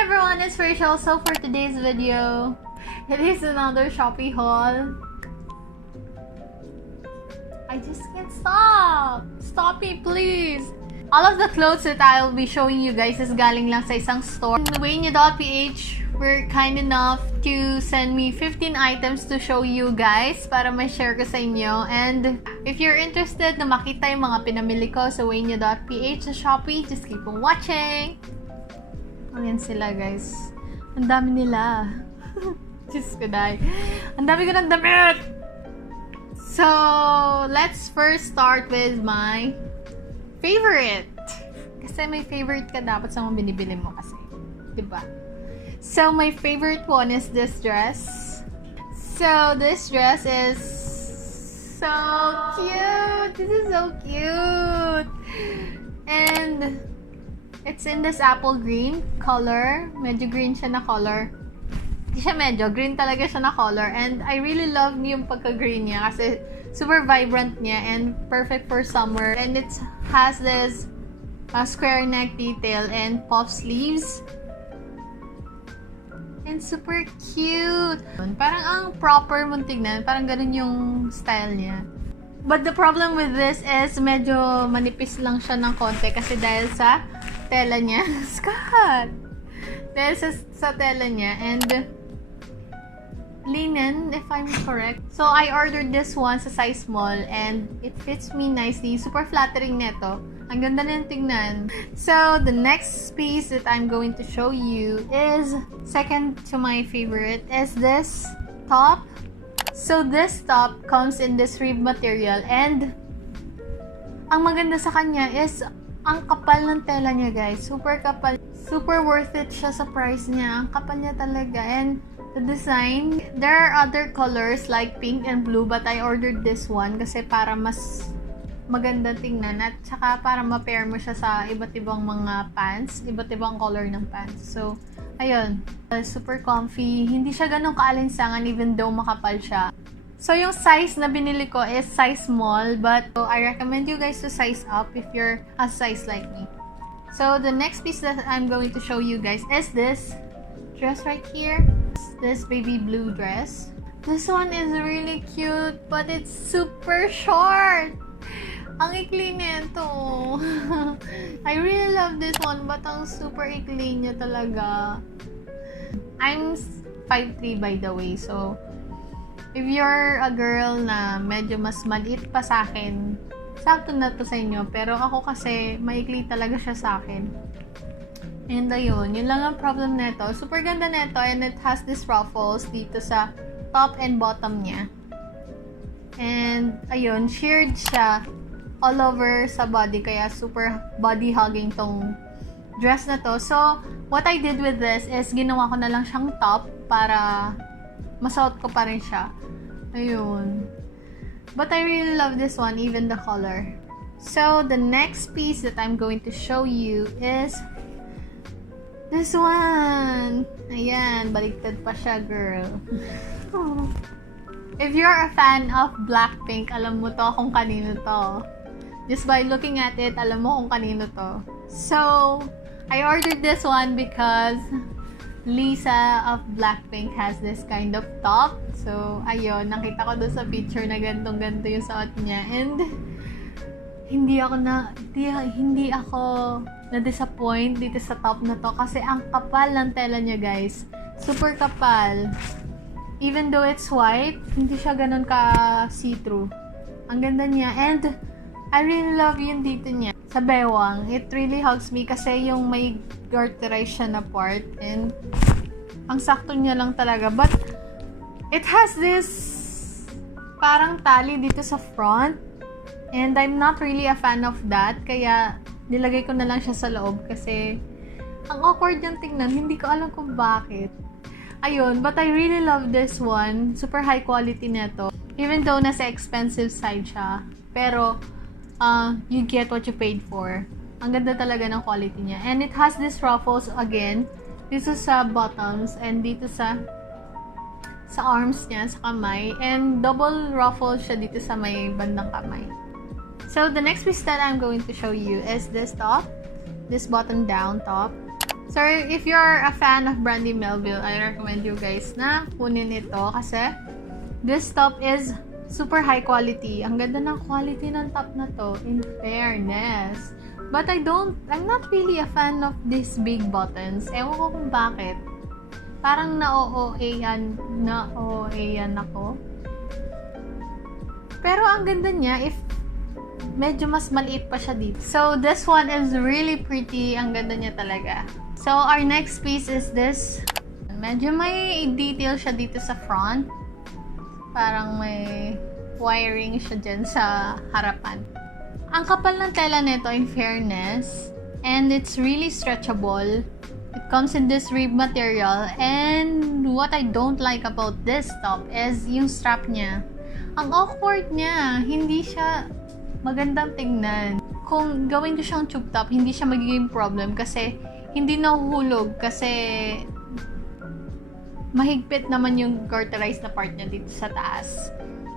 Hi everyone, it's Rachel. So for today's video, it is another Shopee haul. I just can't stop. Stop me, please. All of the clothes that I'll be showing you guys is galing lang sa isang store. weania.ph were kind enough to send me 15 items to show you guys para ma-share ko sa inyo. And if you're interested na makita yung mga pinamili ko sa weania.ph sa Shopee, just keep on watching. Ayan sila guys. Ang dami nila. Diyos ko dahil. Ang dami ko ng damit! So, let's first start with my favorite. Kasi may favorite ka dapat sa mga binibili mo kasi. Diba? So, my favorite one is this dress. So, this dress is so cute! This is so cute! And it's in this apple green color. Medyo green siya na color. Hindi siya medyo. Green talaga siya na color. And I really love yung pagka-green niya kasi super vibrant niya and perfect for summer. And it has this square neck detail and puff sleeves. And super cute. Parang ang proper mong tignan. Parang ganun yung style niya. But the problem with this is medyo manipis lang siya ng konti kasi dahil sa tela niya. Scott! Dahil sa tela niya. And linen, if I'm correct. So, I ordered this one sa size small and it fits me nicely. Super flattering neto. Ang ganda na yung tingnan. So, the next piece that I'm going to show you is second to my favorite is this top. So, this top comes in this rib material and ang maganda sa kanya is ang kapal ng tela niya guys. Super kapal. Super worth it siya sa price niya. Ang kapal niya talaga. And the design, there are other colors like pink and blue but I ordered this one kasi para mas maganda tingnan at saka para ma-pair mo siya sa iba't ibang mga pants, iba't ibang color ng pants. So, ayun. Super comfy. Hindi siya ganun kaalinsangan even though makapal siya. So, yung size na binili ko is size small but I recommend you guys to size up if you're a size like me. So, the next piece that I'm going to show you guys is this dress right here. This baby blue dress. This one is really cute but it's super short. Ang ikli nito. I really love this one but ang super ikli niya talaga. I'm 5'3" by the way. So, if you're a girl na medyo mas maliit pa sa akin, sakto na to sa inyo. Pero ako kasi, maikli talaga siya sa akin. And ayun, yun lang ang problem nito. Super ganda nito and it has this ruffles dito sa top and bottom niya. And ayun, sheared siya all over sa body. Kaya super body hugging tong dress na to. So, what I did with this is ginawa ko na lang siyang top para masuot ko pa rin siya. Ayun. But I really love this one, even the color. So, the next piece that I'm going to show you is this one. Ayan, baliktad pa siya, girl. If you're a fan of Blackpink, alam mo to kung kanino to. Just by looking at it, alam mo kung kanino to. So, I ordered this one because Lisa of Blackpink has this kind of top. So, ayun, nakita ko doon sa picture na gantong-ganto yung suot niya. And, hindi ako na-disappoint dito sa top na to kasi ang kapal ng tela niya, guys. Super kapal. Even though it's white, hindi siya ganun ka see-through. Ang ganda niya. And, I really love yung dito niya. Sa bewang, it really hugs me kasi yung may garterize siya na part. And, ang sakto niya lang talaga. But, it has this parang tali dito sa front. And, I'm not really a fan of that. Kaya, nilagay ko na lang siya sa loob kasi ang awkward niyang tingnan. Hindi ko alam kung bakit. Ayun, but I really love this one. Super high quality nito. Even though nasa expensive side siya. Pero, you get what you paid for. Ang ganda talaga ng quality niya. And it has this ruffles again. Dito sa bottoms and dito sa arms niya, sa kamay. And double ruffles siya dito sa may bandang kamay. So, the next piece that I'm going to show you is this top. This button-down top. So, if you're a fan of Brandy Melville, I recommend you guys na kunin ito kasi this top is super high quality. Ang ganda ng quality ng top na to, in fairness. But I'm not really a fan of these big buttons. Ewan ko kung bakit. Parang na-OA-yan ako. Pero ang ganda niya if medyo mas maliit pa siya dito. So, this one is really pretty. Ang ganda niya talaga. So, our next piece is this. Medyo may detail siya dito sa front. Parang may wiring siya dyan sa harapan. Ang kapal ng tela nito, in fairness. And it's really stretchable. It comes in this rib material. And what I don't like about this top is yung strap niya. Ang awkward niya. Hindi siya magandang tingnan. Kung gawin ko siyang tube top, hindi siya magiging problem kasi hindi nahuhulog kasi mahigpit naman yung garterized na part niya dito sa taas.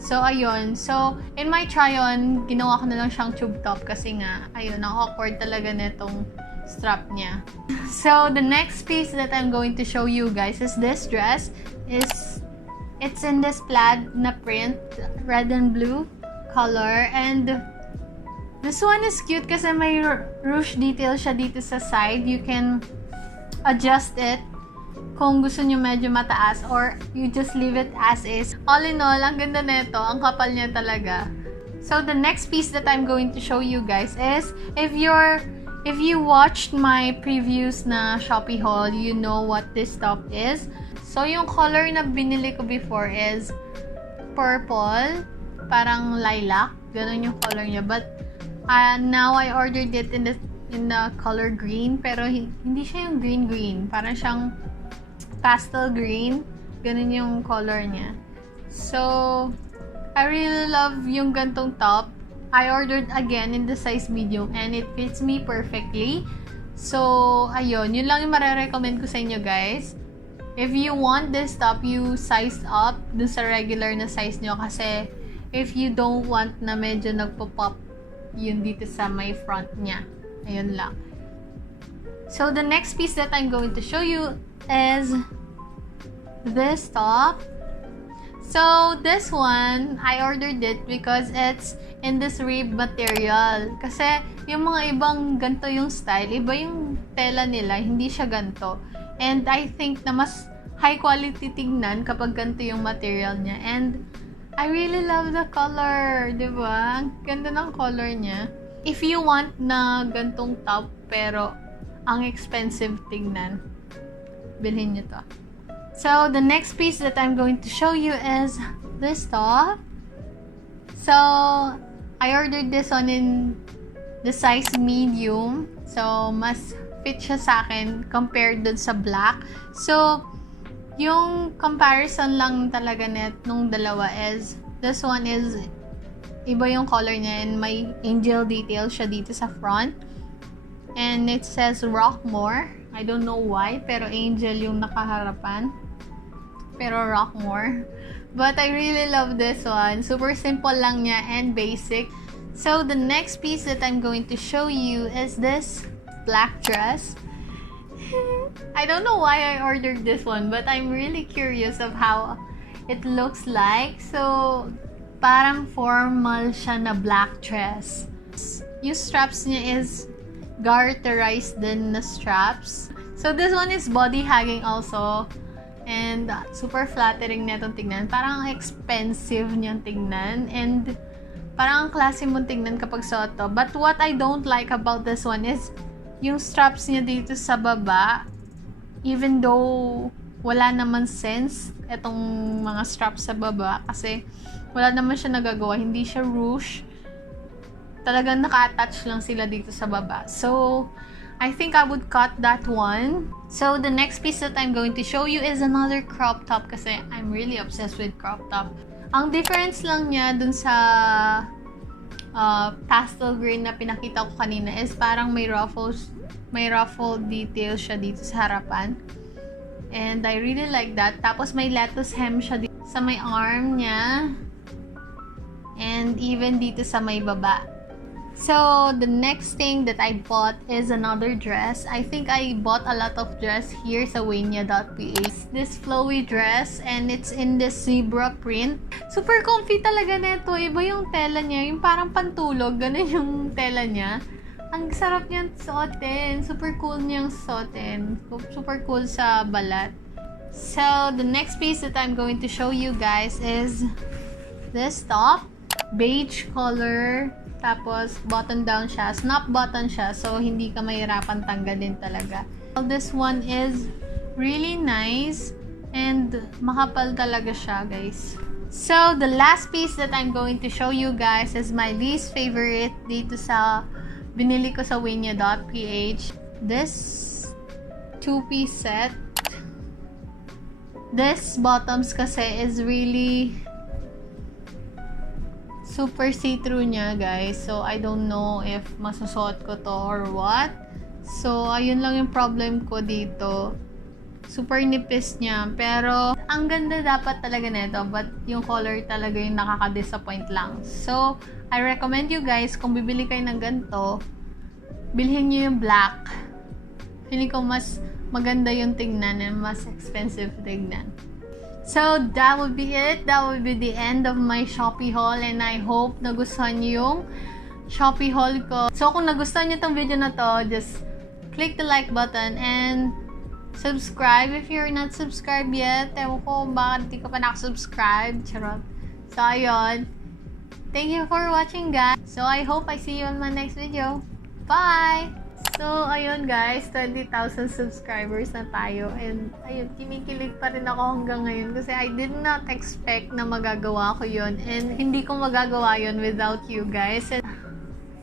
So, ayun. So, in my try-on, ginawa ko na lang siyang tube top kasi nga, ayun, ang awkward talaga netong strap niya. So, the next piece that I'm going to show you guys is this dress. It's in this plaid na print, red and blue color. And this one is cute kasi may ruche detail siya dito sa side. You can adjust it kung gusto nyo medyo mataas or you just leave it as is. All in all, ang ganda nito. Ang kapal niya talaga. So, the next piece that I'm going to show you guys is if you watched my previous na Shopee haul, you know what this top is. So, yung color na binili ko before is purple, parang lilac. Ganon yung color niya. But, now I ordered it in the color green, pero hindi siya yung green. Parang siyang pastel green. Ganun yung color niya. So, I really love yung gantong top. I ordered again in the size medium and it fits me perfectly. So, ayun. Yun lang yung marirecommend ko sa inyo, guys. If you want this top, you size up dun sa regular na size nyo kasi if you don't want na medyo nagpo-pop yun dito sa may front niya. Ayun lang. So, the next piece that I'm going to show you is this top. So, this one, I ordered it because it's in this rib material. Kasi, yung mga ibang ganito yung style, iba yung tela nila, hindi siya ganito. And I think na mas high quality tignan kapag ganito yung material niya. And I really love the color, diba? Ang ganda ng color niya. If you want na gantong top, pero ang expensive tignan, bilhin nyo to. So, the next piece that I'm going to show you is this top. So, I ordered this one in the size medium. So, mas fit siya sa akin compared dun sa black. So, yung comparison lang talaga nung dalawa is, this one is, iba yung color niya and may angel detail siya dito sa front. And it says rock more. I don't know why, pero angel yung nakaharapan. Pero rock more. But I really love this one. Super simple lang niya and basic. So, the next piece that I'm going to show you is this black dress. I don't know why I ordered this one, but I'm really curious of how it looks like. So, parang formal siya na black dress. Yung straps niya is garterized din na straps. So, this one is body hugging also. And super flattering na itong tignan. Parang expensive niyang tignan. And parang ang klase mong tignan kapag suot to. But what I don't like about this one is yung straps niya dito sa baba. Even though wala naman sense itong mga straps sa baba. Kasi wala naman siya nagagawa. Hindi siya ruche. Talagang naka-attach lang sila dito sa baba. So, I think I would cut that one. So, the next piece that I'm going to show you is another crop top kasi I'm really obsessed with crop top. Ang difference lang niya dun sa pastel green na pinakita ko kanina is parang may ruffle detail siya dito sa harapan. And I really like that. Tapos may lettuce hem siya dito sa may arm niya. And even dito sa may baba. So, the next thing that I bought is another dress. I think I bought a lot of dress here sa weania.ph. This flowy dress and it's in this zebra print. Super comfy talaga nito. Iba yung tela niya. Yung parang pantulog. Ganun yung tela niya. Ang sarap niyang suotin. Super cool niyang suotin. Super cool sa balat. So, the next piece that I'm going to show you guys is this top. Beige color. Tapos, button down siya. Snap button siya. So, hindi ka mahirapan tanggalin talaga. So, this one is really nice. And, makapal talaga siya, guys. So, the last piece that I'm going to show you guys is my least favorite dito sa binili ko sa weania.ph. This two-piece set. This bottoms kasi is really super see-through niya, guys. So, I don't know if masusot ko to or what. So, ayun lang yung problem ko dito. Super nipis niya. Pero, ang ganda dapat talaga nito. But, yung color talaga yung nakaka-disappoint lang. So, I recommend you guys, kung bibili kayo ng ganito, bilhin nyo yung black. Feeling ko mas maganda yung tignan and mas expensive tignan. So, that would be it. That would be the end of my Shopee haul. And I hope nagustuhan nyo yung Shopee haul ko. So, kung nagustuhan nyo tong video na to, just click the like button and subscribe if you're not subscribed yet. Ewan ko bakit di ka pa nakasubscribe. Charot. So, ayun. Thank you for watching, guys. So, I hope I see you on my next video. Bye! So, ayun guys, 20,000 subscribers na tayo. And, ayun, kinikilig pa rin ako hanggang ngayon. Kasi I did not expect na magagawa ko yun. And, hindi ko magagawa yun without you guys. And,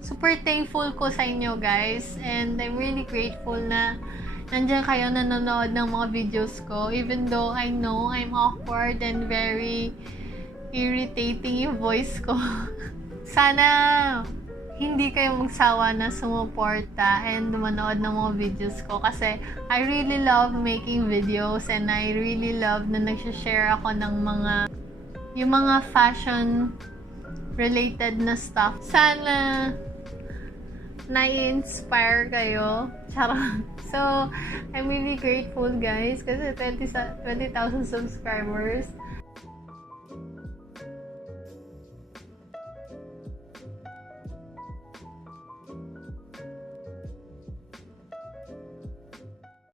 super thankful ko sa inyo guys. And, I'm really grateful na nandiyan kayo nanonood ng mga videos ko. Even though I know I'm awkward and very irritating yung voice ko. Sana hindi kayo magsawa na sumuporta and manood ng mga videos ko kasi I really love making videos and I really love na nagsha-share ako ng yung mga fashion related na stuff. Sana na-inspire kayo. Charot. So, I'm really grateful guys kasi 20,000 subscribers.